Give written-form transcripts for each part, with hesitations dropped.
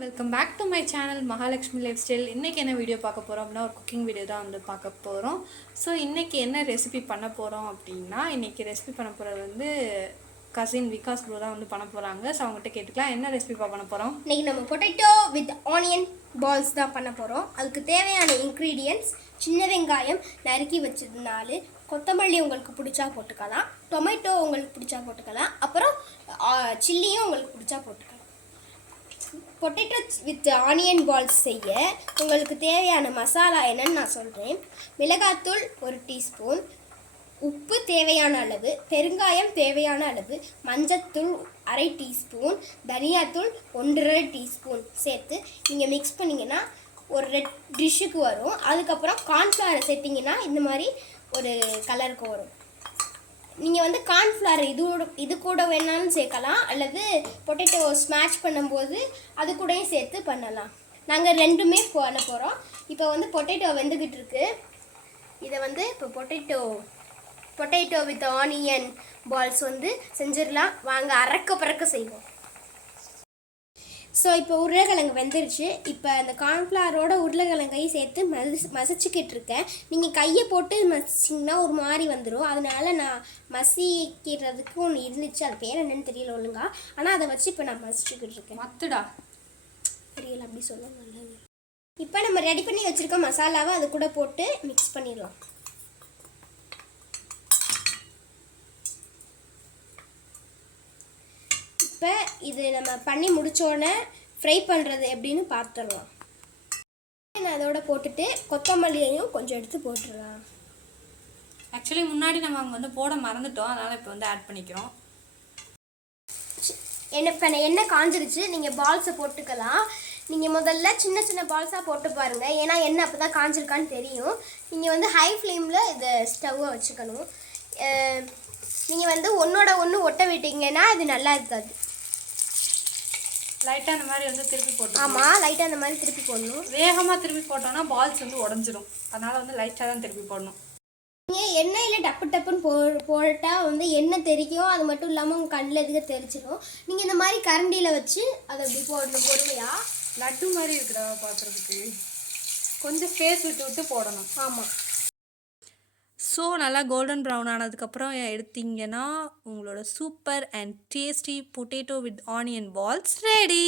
Welcome back to my channel Mahalakshmi lifestyle. இன்றைக்கி என்ன video பார்க்க போகிறோம் அப்படின்னா ஒரு குக்கிங் வீடியோ தான் வந்து பார்க்க போகிறோம். ஸோ இன்றைக்கி என்ன ரெசிபி பண்ண போகிறோம் அப்படின்னா, இன்றைக்கி ரெசிபி பண்ண போகிறது வந்து கசின் விகாஸ் ப்ரோ தான் வந்து பண்ண போகிறாங்க. ஸோ அவங்ககிட்ட கேட்டுக்கலாம் என்ன ரெசிபி பண்ண போகிறோம். இன்றைக்கி நம்ம பொட்டேட்டோ வித் ஆனியன் பால்ஸ் தான் பண்ண போகிறோம். அதுக்கு தேவையான இன்க்ரீடியன்ட்ஸ் சின்ன வெங்காயம் நறுக்கி வச்சதுனால, கொத்தமல்லி உங்களுக்கு பிடிச்சா போட்டுக்கலாம், டொமேட்டோ உங்களுக்கு பிடிச்சா போட்டுக்கலாம், அப்புறம் சில்லியும் உங்களுக்கு பிடிச்சா போட்டுக்கலாம். பொட்டேட்டோ வித் ஆனியன் பால்ஸ் செய்ய உங்களுக்கு தேவையான மசாலா என்னன்னு நான் சொல்கிறேன். மிளகாத்தூள் 1 டீஸ்பூன், உப்பு தேவையான அளவு, பெருங்காயம் தேவையான அளவு, மஞ்சத்தூள் 1/2 டீஸ்பூன், தனியாத்தூள் 1.5 டீஸ்பூன் சேர்த்து நீங்கள் மிக்ஸ் பண்ணிங்கன்னா ஒரு ரெட் டிஷ்ஷுக்கு வரும். அதுக்கப்புறம் கார்ன்ஃப்ளவரை சேர்த்திங்கன்னா இந்த மாதிரி ஒரு கலருக்கு வரும். நீங்கள் வந்து கார்ன்ஃப்ளவர் இது கூட வேணாலும் சேர்க்கலாம், அல்லது பொட்டேட்டோ ஸ்மாஷ் பண்ணும்போது அது கூடயும் சேர்த்து பண்ணலாம். நாங்கள் ரெண்டுமே பண்ண போகிறோம். இப்போ வந்து பொட்டேட்டோ வெந்துக்கிட்டு இருக்கு. இதை வந்து இப்போ பொட்டேட்டோ வித் ஆனியன் பால்ஸ் வந்து செஞ்சிடலாம். வாங்க அறக்க பறக்க செய்வோம். ஸோ இப்போ உருளைக்கிழங்கு வெந்துருச்சு. இப்போ அந்த கார்ன்ஃப்ளவரோட உருளைக்கிழங்கையும் சேர்த்து மசிச்சுக்கிட்டு இருக்கேன். நீங்கள் கையை போட்டு மசிச்சிங்கன்னா ஒரு மாதிரி வந்துடும். அதனால நான் மசிக்கிறதுக்கு ஒன்று இருந்துச்சு, அது பேர் என்னன்னு தெரியல ஒழுங்கா. ஆனால் அதை வச்சு இப்போ நான் மசிச்சுக்கிட்டு இருக்கேன். மத்துடா தெரியல, அப்படி சொல்ல நல்லது. இப்போ நம்ம ரெடி பண்ணி வச்சுருக்க மசாலாவை அது கூட போட்டு மிக்ஸ் பண்ணிடலாம். இப்போ இது நம்ம பண்ணி முடித்தோடனே ஃப்ரை பண்ணுறது எப்படின்னு பார்த்துடலாம். நான் அதோட போட்டுட்டு கொத்தமல்லியையும் கொஞ்சம் எடுத்து போட்டுடலாம். ஆக்சுவலி முன்னாடி நம்ம அங்கே வந்து போட மறந்துட்டோம், அதனால் இப்போ வந்து ஆட் பண்ணிக்கிறோம். எண்ணெய் காஞ்சிருச்சு. நீங்கள் பால்ஸை போட்டுக்கலாம். நீங்கள் முதல்ல சின்ன சின்ன பால்ஸாக போட்டு பாருங்கள், ஏன்னா எண்ணெய் அப்போ தான் காஞ்சிருக்கான்னு தெரியும். நீங்கள் வந்து ஹை ஃப்ளேமில் இதை ஸ்டவ்வை வச்சுக்கணும். நீங்கள் வந்து ஒன்றோட ஒன்று ஒட்ட விட்டீங்கன்னா அது நல்லா இருக்காது. லைட்டாக அந்த மாதிரி வந்து திருப்பி போட்டு. ஆமாம், லைட்டாக அந்த மாதிரி திருப்பி போடணும். வேகமாக திருப்பி போட்டோன்னா பால்ஸ் வந்து உடஞ்சிடும். அதனால் வந்து லைட்டாக தான் திருப்பி போடணும். நீங்கள் எண்ணெயில் டப்புன்னு போட்டால் வந்து எண்ணெய் தெரிக்கும். அது மட்டும் இல்லாமல் உங்கள் கண்ணில் எதுக்கு தெரிச்சிடும். நீங்கள் இந்த மாதிரி கரண்டியில் வச்சு அதை அப்படி போடணும் பொறுமையாக. லட்டு மாதிரி இருக்குடா பார்க்குறதுக்கு. கொஞ்சம் ஃபேஸ் விட்டு போடணும். ஆமாம். ஸோ நல்லா கோல்டன் ப்ரௌன் ஆனதுக்கப்புறம் எடுத்தீங்கன்னா உங்களோட super and tasty potato with onion balls ready.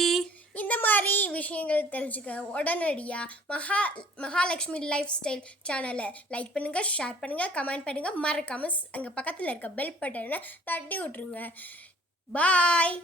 இந்த மாதிரி விஷயங்கள் தெரிஞ்சுக்க உடனடியாக மகாலட்சுமி லைஃப் ஸ்டைல் சேனலை லைக் பண்ணுங்கள், ஷேர் பண்ணுங்கள், கமெண்ட் பண்ணுங்கள், மறக்காமல் அங்கே பக்கத்தில் இருக்க பெல் பட்டனை தட்டி விட்ருங்க. பாய்.